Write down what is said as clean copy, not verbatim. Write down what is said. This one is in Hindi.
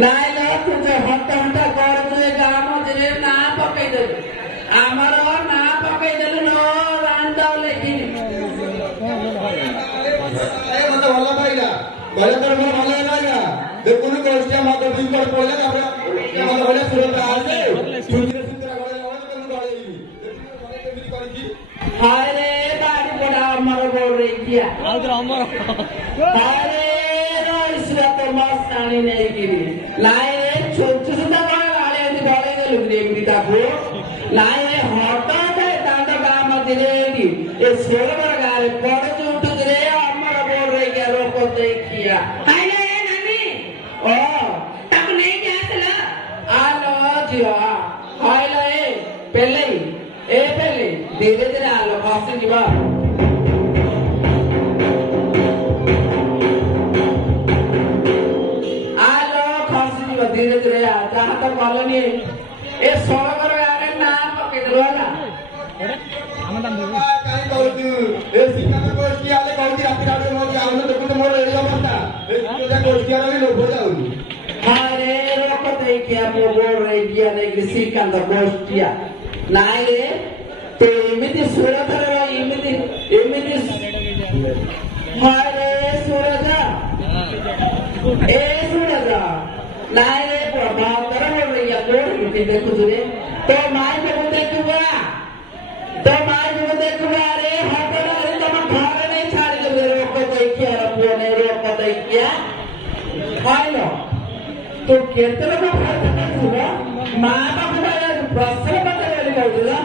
नाई तुझे हट्टा हट्टा कर तुझे गाँव में ना पकई दे आमर ना पकई दे नो रांदा लेकिन मतलब भला भाईला भले तर मला भला लागा देखून गोष्टी माझं बिल कर पडले आपल्या मला भले सुरत आले सुंदर सुंदर गाडी लावून पण गाडी हाय रे बाड़ी बड़ा अमर बोल रही किया हाय रे इसलिए तो मस्त आने नहीं गिरी लाए छोटे सुंदर बड़ा वाले अंदर बड़े के लोग देखती था वो लाए हॉटा थे तांडा काम दिलेगी ये सोलह बड़ा गारे बड़े जो उठ गए अमर बोल रही क्या रोको देखिया हाय रे नानी ओ तब नहीं क्या चला आलो जिया हाय ले पहले धीरे धीरे आलो फास्ट जीवा धीरे धीरे जहाँ तक कॉलोनी ये सोलह कर यारे नाम पकड़ लो ना काय कहू ए सिकाने गोष्टी आले कहती रात्री रात्री मोजी आवने देखून मोर एरिया म्हणता ए तुझ्या गोष्टी आले लोक जाऊनी अरे रोको ते क्या बोल रही किया नहीं किसी का अंदर गोष्टिया नहीं रे तो इमिति सूरत रे इमिति हरे सूरत ए सूरत नहीं रे प्रभाव तरह बोल रही है कोड रुकी देखो तुझे तो माय को देखूंगा रे हटना रे तुम घर नहीं छाड़ी दे रोको देखिए रब्बो ने रोको देखिए खाइलो तो केतन का फर्क नहीं हुआ मां बाप का प्रश्न बता रही है